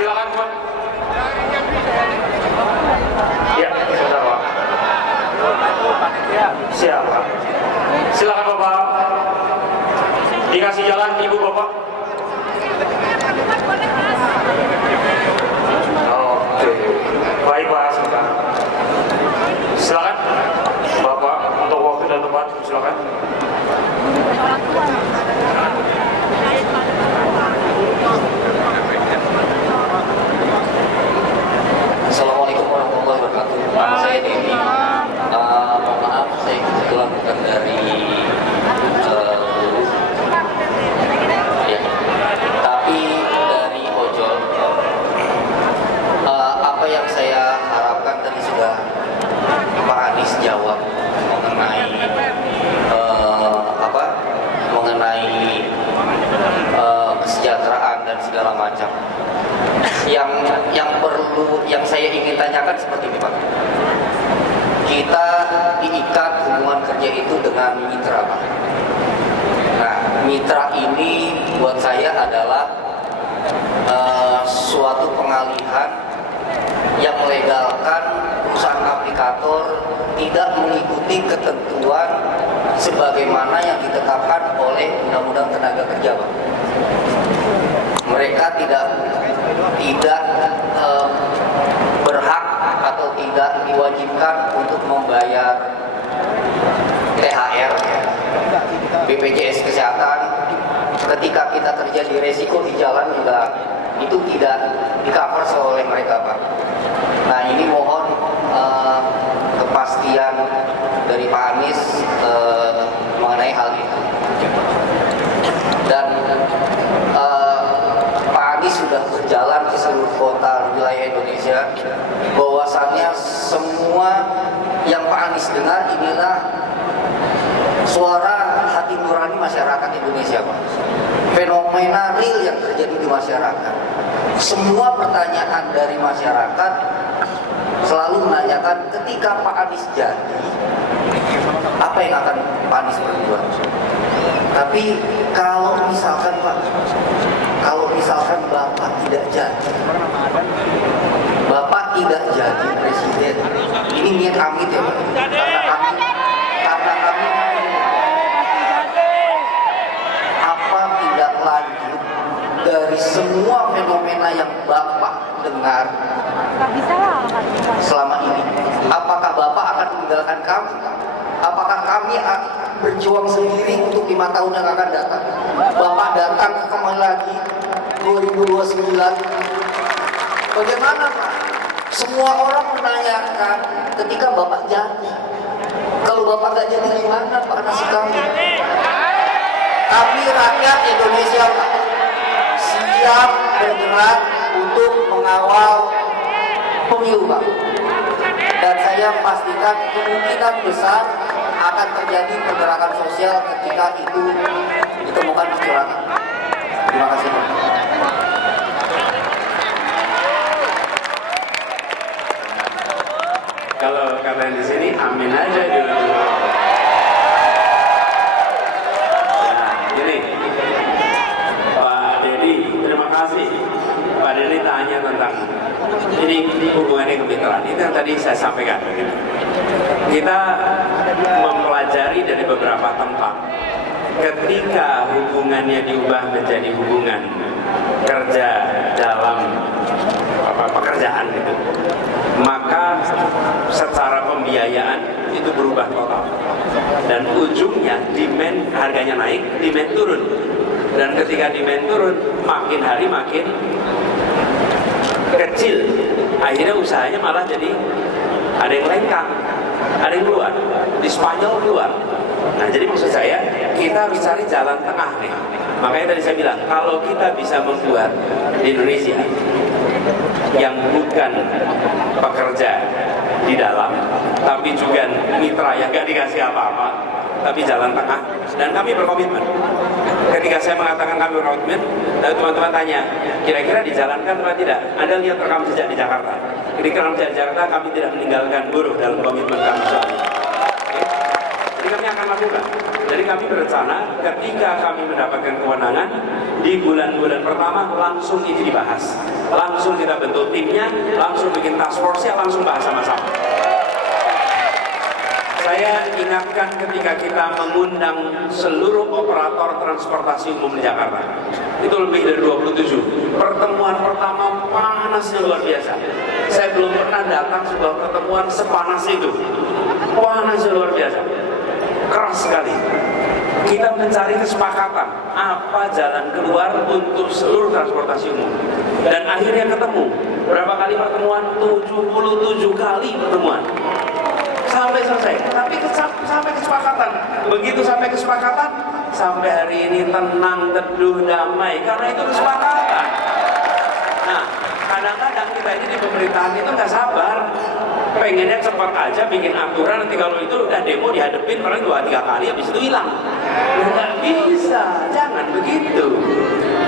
silakan Pak. Ya, sebentar Pak. Siap Pak. Silakan Bapak. Dikasih jalan Ibu Bapak. Oke, baik Pak, sebentar. Silakan Bapak untuk waktu dan tempat, silakan. Assalamualaikum warahmatullahi wabarakatuh. Nama saya Devi. Mohon maaf, saya kebetulan bukan dari buruh, ya, tapi dari ojol. Apa yang saya harapkan tadi sudah Pak Anies jawab mengenai kesejahteraan dan segala macam. Yang saya ingin tanyakan seperti ini Pak. Kita diikat hubungan kerja itu dengan mitra Pak. Nah, mitra ini buat saya adalah suatu pengalihan yang melegalkan perusahaan aplikator tidak mengikuti ketentuan sebagaimana yang ditetapkan oleh Undang-Undang Tenaga Kerja Pak. Mereka tidak berhak atau tidak diwajibkan untuk membayar THR, BPJS Kesehatan. Ketika kita terjadi resiko di jalan juga itu tidak di-cover oleh mereka Pak. Nah ini mohon kepastian dari Pak Anies mengenai hal itu. Dan Pak Anies sudah berjalan ke seluruh kota wilayah Indonesia, bahwasannya semua yang Pak Anies dengar inilah suara hati nurani masyarakat Indonesia Pak. Fenomena real yang terjadi di masyarakat. Semua pertanyaan dari masyarakat selalu menanyakan ketika Pak Anies jadi, apa yang akan Pak Anies berbuat. Tapi kalau misalkan Pak, Bapak tidak jadi, Bapak tidak jadi presiden, ini niat kami ya Pak. Karena kami apa tindak lanjut dari semua fenomena yang Bapak dengar selama ini. Apakah Bapak akan meninggalkan kami? Apakah kami berjuang sendiri untuk 5 tahun yang akan datang? Bapak datang kembali lagi 2029. Bagaimana Pak? Semua orang menanyakan ketika Bapak jadi. Kalau Bapak gak jadi gimana Pak nasib kami? Tapi rakyat Indonesia Pak siap bergerak untuk mengawal pemilu Pak. Dan saya pastikan kemungkinan besar akan terjadi pergerakan sosial ketika itu ditemukan kecurangan. Terima kasih Pak. Kalau kalian di sini amin aja dulu. Nah, gini, Pak Dedi, terima kasih. Pak Dedi tanya tentang ini hubungannya kemitraan. Itu yang tadi saya sampaikan. Kita mempelajari dari beberapa tempat. Ketika hubungannya diubah menjadi hubungan kerja dalam pekerjaan gitu, maka secara pembiayaan itu berubah total dan ujungnya demand harganya naik, demand turun, dan ketika demand turun makin hari makin kecil, akhirnya usahanya malah jadi ada yang lengkang, ada yang keluar di Spanyol keluar. Nah jadi maksud saya kita harus cari jalan tengah nih. Makanya tadi saya bilang kalau kita bisa membuat di Indonesia yang bukan pekerja di dalam, tapi juga mitra yang gak dikasih apa-apa, tapi jalan tengah, dan kami berkomitmen. Ketika saya mengatakan kami berkomitmen, lalu teman-teman tanya, kira-kira dijalankan atau tidak? Ada lihat rekam jejak di Jakarta. Di rekam jejak di Jakarta kami tidak meninggalkan buruh dalam komitmen kami. Jadi kami akan lakukan. Jadi kami berencana ketika kami mendapatkan kewenangan di bulan-bulan pertama langsung ini dibahas, langsung kita bentuk timnya, langsung bikin task force-nya, langsung bahas sama-sama. Saya ingatkan ketika kita mengundang seluruh operator transportasi umum di Jakarta, itu lebih dari 27. Pertemuan pertama panasnya luar biasa. Saya belum pernah datang sebuah pertemuan sepanas itu. Panasnya luar biasa, keras sekali. Kita mencari kesepakatan apa jalan keluar untuk seluruh transportasi umum, dan akhirnya ketemu. Berapa kali pertemuan? 77 kali pertemuan sampai selesai, tapi sampai kesepakatan. Begitu sampai kesepakatan, sampai hari ini tenang, teduh, damai, karena itu kesepakatan. Nah, kadang-kadang kita ini di pemerintahan itu nggak sabar, pengennya cepat aja bikin aturan, nanti kalau itu udah demo dihadepin paling 2-3 kali, habis itu hilang. Nggak bisa, jangan begitu.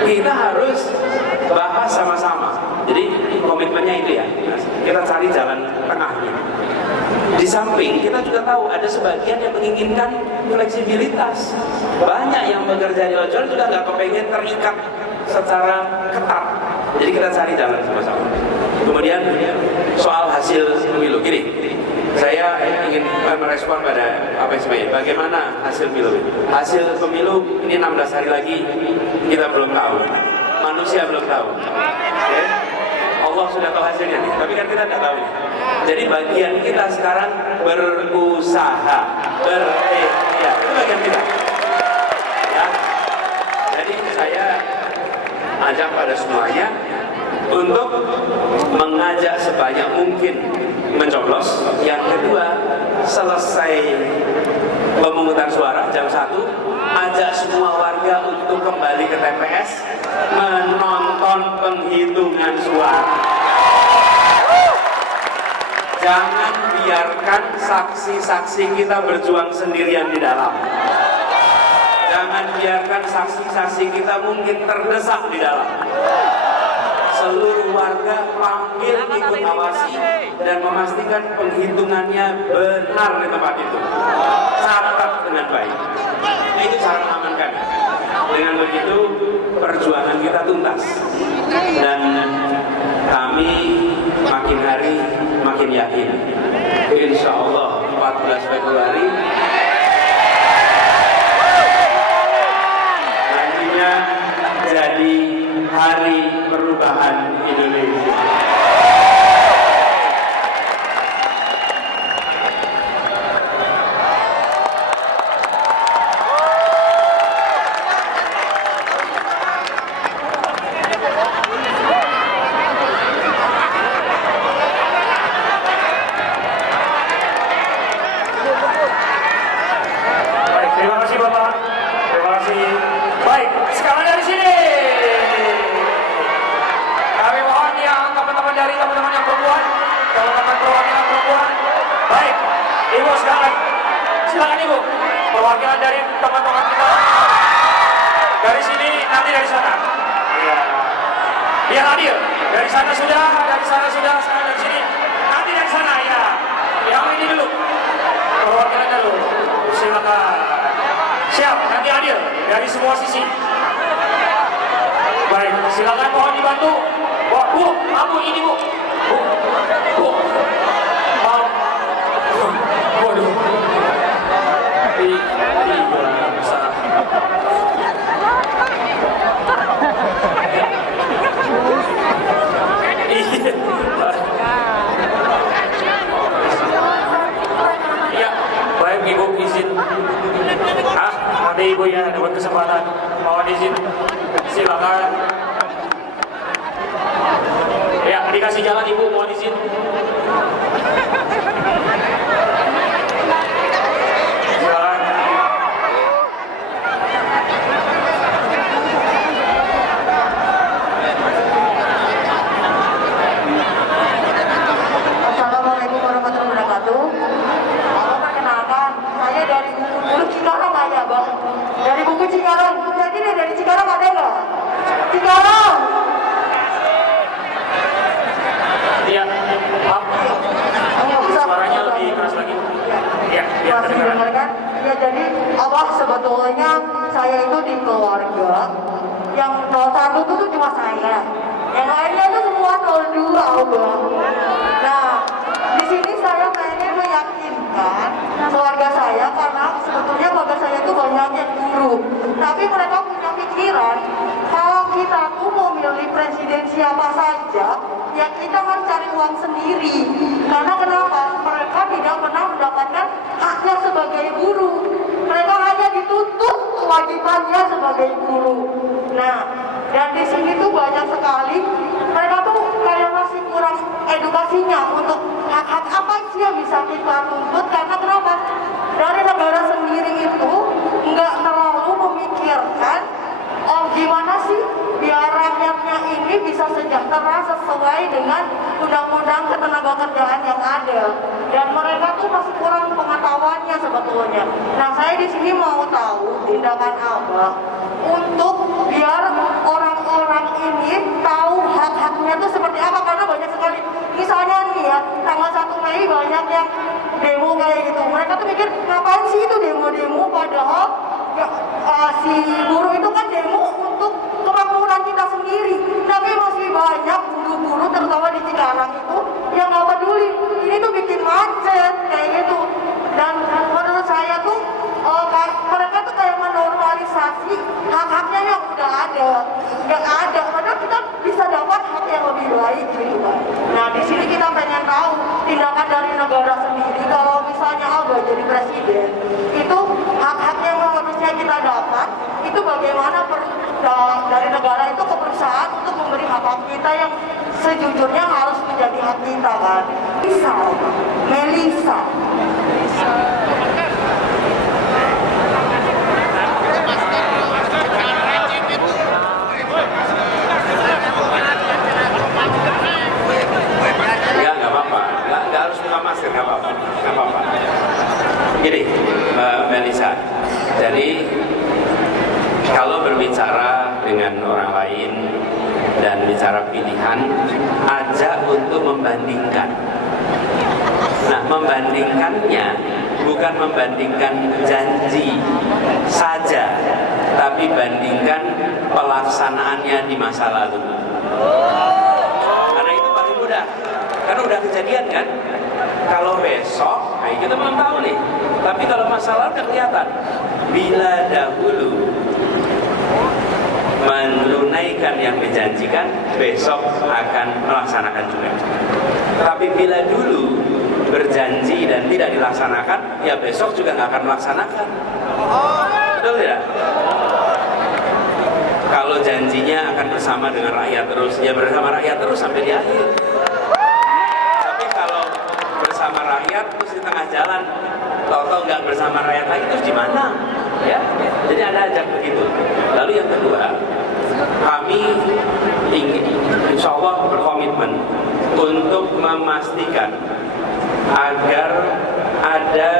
Kita harus bahas sama-sama. Jadi komitmennya itu ya, kita cari jalan tengahnya. Di samping kita juga tahu ada sebagian yang menginginkan fleksibilitas. Banyak yang bekerja di ojol juga nggak kepengen terikat secara ketat. Jadi kita cari jalan sama-sama. Kemudian soal hasil pemilu, gini, saya ingin merespon pada apa yang bagaimana hasil pemilu. Hasil pemilu ini 16 hari lagi kita belum tahu, manusia belum tahu. Okay? Allah sudah tahu hasilnya nih, tapi kan kita tidak tahu. Jadi bagian kita sekarang berusaha, berikhtiar, itu bagian kita. Ya. Jadi saya ajak pada semuanya untuk mengajak sebanyak mungkin mencoblos. Yang kedua, selesai pemungutan suara jam 1, ajak semua warga untuk kembali ke TPS menonton penghitungan suara. Jangan biarkan saksi-saksi kita berjuang sendirian di dalam. Jangan biarkan saksi-saksi kita mungkin terdesak di dalam. Seluruh warga panggil, ikut awasi, dan memastikan penghitungannya benar di tempat itu. Catat dengan baik. Itu cara mengamankan. Dengan begitu perjuangan kita tuntas. Dan kami makin hari makin yakin. Insya Allah 14 Februari nantinya jadi hari perubahan Indonesia. Terima kasih Bapak. Terima kasih. Baik, sekarang dari sini kami mohon yang teman-teman dari teman-teman yang perempuan, teman-teman perwakilan perempuan. Baik, Ibu sekarang, silakan Ibu, perwakilan dari teman-teman kita. Dari sini, nanti dari sana. Iya. Biar adil. Dari sana sudah, sekarang dari sini. Nanti dari sana ya. Yang ini dulu. Perwakilan dulu. Silakan. Siap, nanti adil dari semua sisi. Baik, silakan mohon dibantu. Bu, kamu ini Bu. Bu. Mau. Waduh. Bisa. Iya, baik Ibu izin. Nanti Ibu ya dapat kesempatan. Mohon izin. Silakan. Ya, dikasih jalan Ibu, mohon izin. Silakan. Assalamualaikum warahmatullahi wabarakatuh. Aku perkenalkan, saya dari Buku Cikarang aja, Bang. Dari Buku Cikarang. Jadi dari Cikarang ada nggak? Cikarang. Ya, jadi Abah sebetulnya saya itu di keluarga yang 01 itu cuma saya, yang lainnya itu semua 02 Abah. Nah, di sini saya pengen meyakinkan keluarga saya karena sebetulnya keluarga saya itu banyak yang guru, tapi mereka punya pikiran kalau kita tuh mau milih presiden siapa saja, ya kita harus cari uang sendiri. Karena kenapa? Mereka tidak pernah mendapatkan haknya sebagai guru. Mereka hanya dituntut kewajibannya sebagai guru. Nah, dan di sini tuh banyak sekali mereka tuh kayak masih kurang edukasinya untuk hak-hak apa sih yang bisa kita tuntut. Karena kenapa? Dari negara sendiri itu nggak terlalu memikirkan gimana sih biar rakyatnya ini bisa sejahtera sesuai dengan undang-undang ketenagakerjaan yang ada, dan mereka tuh masih kurang pengetahuannya sebetulnya. Nah, saya di sini mau tahu tindakan Abah untuk biar orang-orang ini tahu hak-haknya tuh seperti apa, karena banyak sekali misalnya nih ya tanggal 1 Mei banyak yang demo kayak gitu. Mereka tuh mikir ngapain sih itu demo-demo, padahal ya, si buruh itu kan demo untuk kemakmuran kita sendiri, tapi masih banyak guru-guru terutama di Cikarang itu yang nggak peduli. Ini tuh bikin macet kayak gitu, dan menurut saya tuh mereka tuh kayak menormalisasi hak-haknya yang udah ada, padahal kita bisa dapat hak yang lebih baik gitu kan. Nah, di sini kita pengen tahu tindakan dari negara sendiri kalau misalnya Abah jadi presiden, itu hak-hak yang harusnya kita dapat itu bagaimana dari negara itu ke perusahaan untuk memberi hak-hak kita yang sejujurnya harus menjadi hak kita kan. Misal Melisa nggak apa-apa, nggak harus buka masker, nggak apa-apa. Gini, Mbak Melisa, jadi kalau berbicara dengan orang lain dan bicara pilihan, ajak untuk membandingkan. Nah, membandingkannya bukan membandingkan janji saja, tapi bandingkan pelaksanaannya di masa lalu. Karena itu paling mudah, karena udah kejadian kan. Kalau besok, nah kita belum tahu nih. Tapi kalau masalah udah kelihatan. Bila dahulu menunaikan yang dijanjikan, besok akan melaksanakan juga. Tapi bila dulu berjanji dan tidak dilaksanakan, ya besok juga nggak akan melaksanakan. Betul tidak? Kalau janjinya akan bersama dengan rakyat terus, ya bersama rakyat terus sampai di akhir. Tapi kalau bersama rakyat terus di tengah jalan, tahu-tahu nggak bersama rakyat lagi, terus di mana? Ya, jadi Anda ajak begitu. Lalu yang kedua, kami ingin, insya Allah berkomitmen untuk memastikan agar ada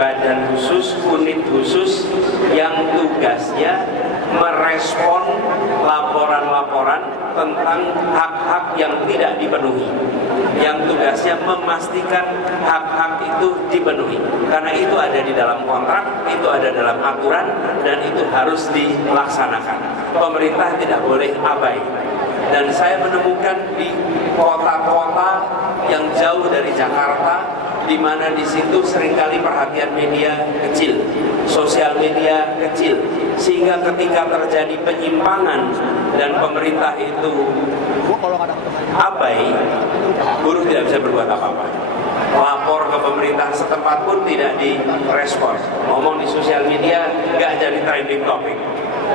badan khusus, unit khusus yang tugasnya merespon laporan-laporan tentang hak-hak yang tidak dipenuhi, yang tugasnya memastikan hak-hak itu dipenuhi, karena itu ada di dalam kontrak, itu ada dalam aturan, dan itu harus dilaksanakan. Pemerintah tidak boleh abai. Dan saya menemukan di kota-kota yang jauh dari Jakarta, di mana di situ seringkali perhatian media kecil, sosial media kecil, sehingga ketika terjadi penyimpangan dan pemerintah itu abai, buruh tidak bisa berbuat apa-apa. Lapor ke pemerintah setempat pun tidak direspon. Ngomong di sosial media nggak jadi trending topic.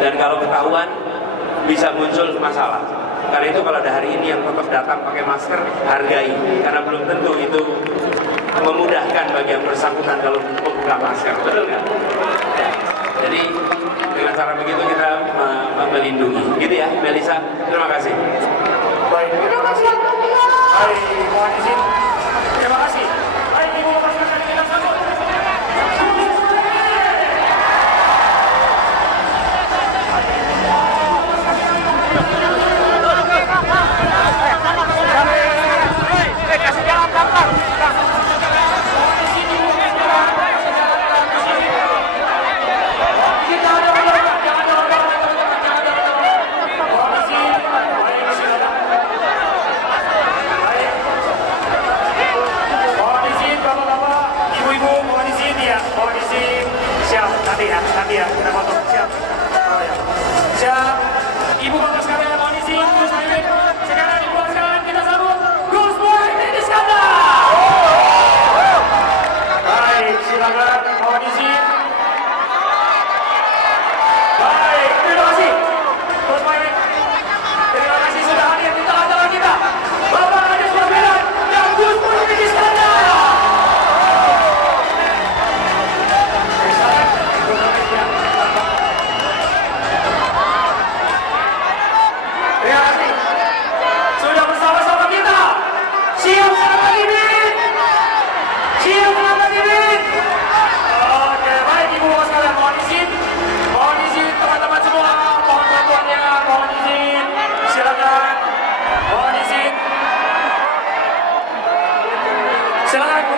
Dan kalau ketahuan bisa muncul masalah. Karena itu kalau ada hari ini yang tetap datang pakai masker, hargai. Karena belum tentu itu memudahkan bagi yang bersangkutan kalau membuka masker. Betul nggak? Jadi dengan cara begitu kita melindungi. Gitu ya, Melisa. Terima kasih. Baik. terima kasih. Baik, mohon izin. Terima kasih. Baik, Ibu Bapak Sekalian, kita sambut. Kasih jalan pelan-pelan. Mohon izin, Ibu.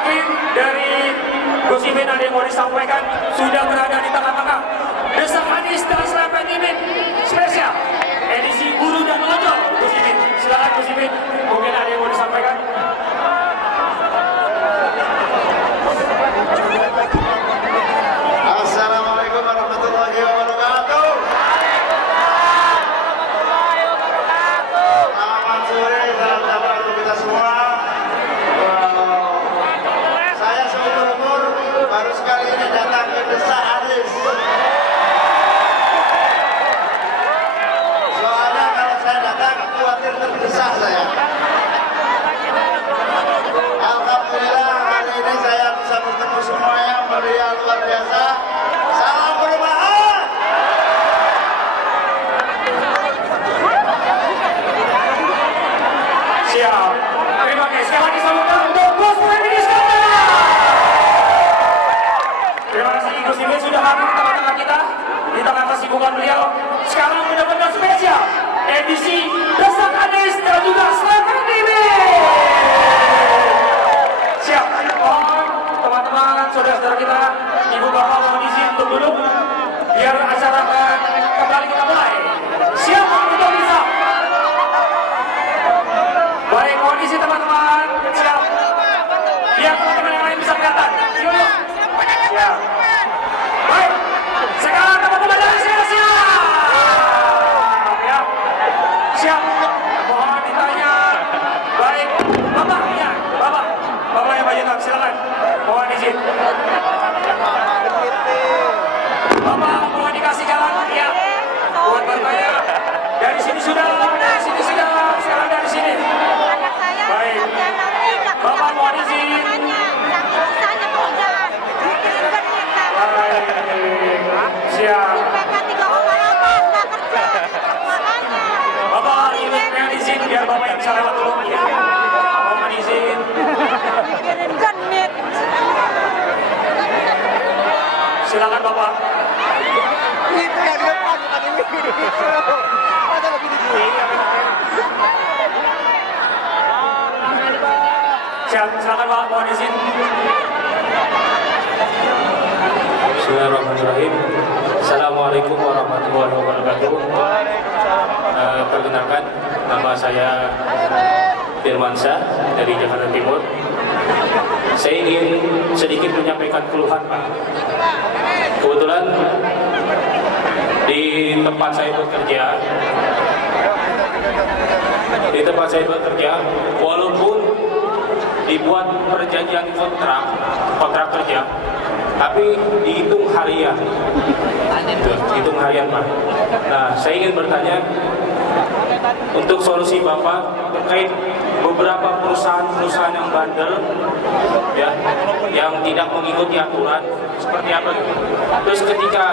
mungkin dari Gus Imin ada yang mau disampaikan, sudah berada di tengah-tengah. Desak manis dan serempet Imin spesial edisi Guru dan Ojol. Gus Imin, silakan Gus Imin, mungkin ada yang mau disampaikan. Assalamualaikum warahmatullahi wabarakatuh. Selamat sore, salam sejahtera untuk kita semua. Saya seumur umur baru sekali ini datang ke Desa Aris. Soalnya kalau saya datang khawatir terdesak saya. Alhamdulillah hari ini saya bisa bertemu semuanya, meriah luar biasa. Salam perubahan. Siap. Terima kasih. Sekali lagi sambutan untuk Gus Muhyiddin Iskandar. Terima kasih Gus Imin sudah hadir di tengah-tengah kita di tengah kesibukan beliau. Sekarang benar-benar spesial edisi Desak Anies dan juga Serempet Imin. Siap. Mohon teman-teman, saudara-saudara kita, ibu bapak mohon izin untuk duduk biar acara kembali kita mulai. Siap untuk bisa. Baik, kondisi teman-teman, siap. Biar teman-teman yang lain bisa kelihatan. Yuk. Siap. Baik, sekarang teman-teman dari sini siap. Ya. Siap. Mohon ditanya. Baik, Bapak, ya, Bapak. Bapak yang bagian silakan. Mohon izin. Bapak, mohon dikasih jalan. Ya. Buat bertanya. Dari sini sudah, dari sini sudah. Sekarang dari sini. Baik. Bapak mohon izin. Baik. Siap. Bapak ingin izin biar Bapak yang bisa lewat dulu. Ya. Mohon izin. Silakan Bapak. Siap, silakan Pak, mohon izin. Bismillahirrahmanirrahim. Assalamualaikum warahmatullahi wabarakatuh. Perkenalkan, nama saya Firmansyah dari Jakarta Timur. Saya ingin sedikit menyampaikan keluhan, Pak. Kebetulan di tempat saya bekerja, walaupun dibuat perjanjian kontrak kerja, tapi dihitung harian. Hitung harian, Pak. Nah, saya ingin bertanya untuk solusi Bapak terkait beberapa perusahaan yang bandel, ya, yang tidak mengikuti aturan, seperti apa gitu. Terus ketika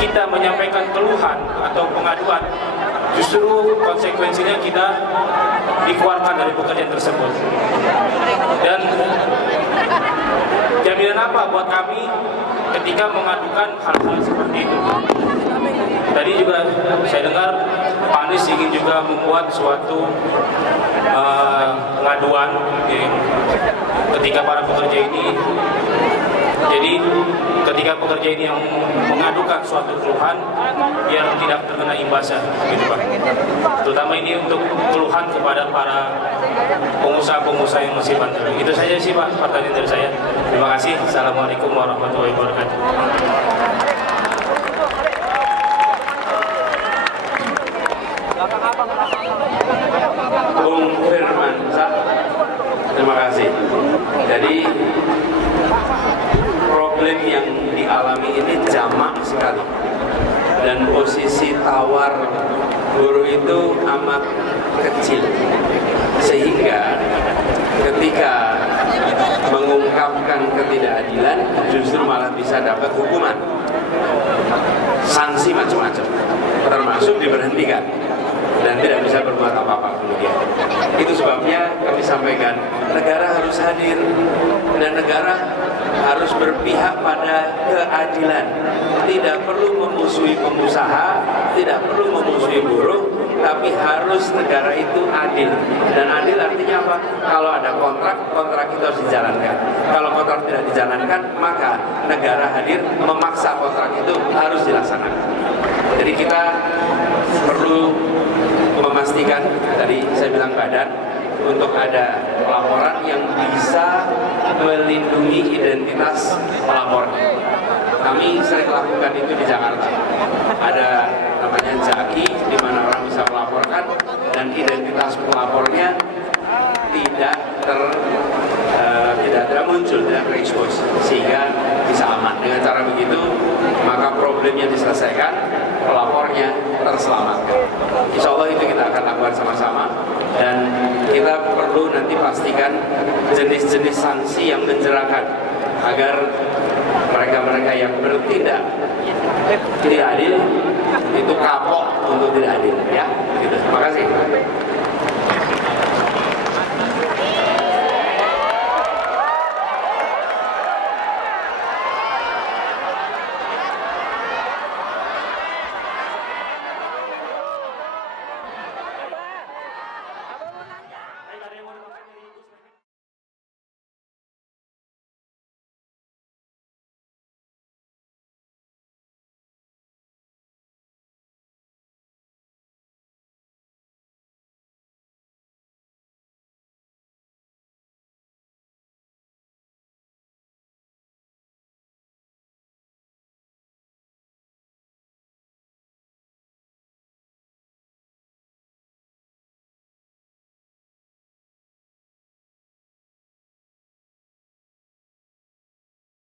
kita menyampaikan keluhan atau pengaduan, justru konsekuensinya kita dikeluarkan dari pekerjaan tersebut. Dan jaminan apa buat kami ketika mengadukan hal-hal seperti itu? Tadi juga saya dengar Pak Anies ingin juga membuat suatu pengaduan ketika para pekerja ini. Jadi ketika pekerja ini yang mengadukan suatu keluhan, biar tidak terkena imbasnya, gitu Pak. Terutama ini untuk keluhan kepada para pengusaha-pengusaha yang masih bandel. Itu saja sih Pak pertanyaan dari saya. Terima kasih. Assalamualaikum warahmatullahi wabarakatuh. Bung Firmansyah, terima kasih. Jadi problem yang dialami ini jamak sekali, dan posisi tawar buruh itu amat kecil, sehingga ketika mengungkapkan ketidakadilan justru malah bisa dapat hukuman, sanksi macam-macam, termasuk diberhentikan dan tidak bisa berbuat apa-apa kemudian. Itu sebabnya kami sampaikan negara harus hadir dan negara harus berpihak pada keadilan. Tidak perlu memusuhi pengusaha, tidak perlu memusuhi buruh, tapi harus negara itu adil. Dan adil artinya apa? Kalau ada kontrak, kontrak itu harus dijalankan. Kalau kontrak tidak dijalankan, maka negara hadir memaksa kontrak itu harus dilaksanakan. Jadi kita perlu memastikan, tadi saya bilang badan, untuk ada pelaporan yang bisa melindungi identitas pelapornya. Kami sering lakukan itu di Jakarta. Ada namanya Jaki, di mana orang bisa melaporkan dan identitas pelapornya tidak muncul, tidak terekspos, sehingga bisa aman. Dengan cara begitu, maka problemnya diselesaikan, pelapornya terselamatkan. Insya Allah itu kita akan lakukan sama-sama, dan kita perlu nanti pastikan jenis-jenis sanksi yang menjerakan agar mereka-mereka yang bertindak tidak adil itu kapok untuk tidak adil, ya. Gitu. Terima kasih.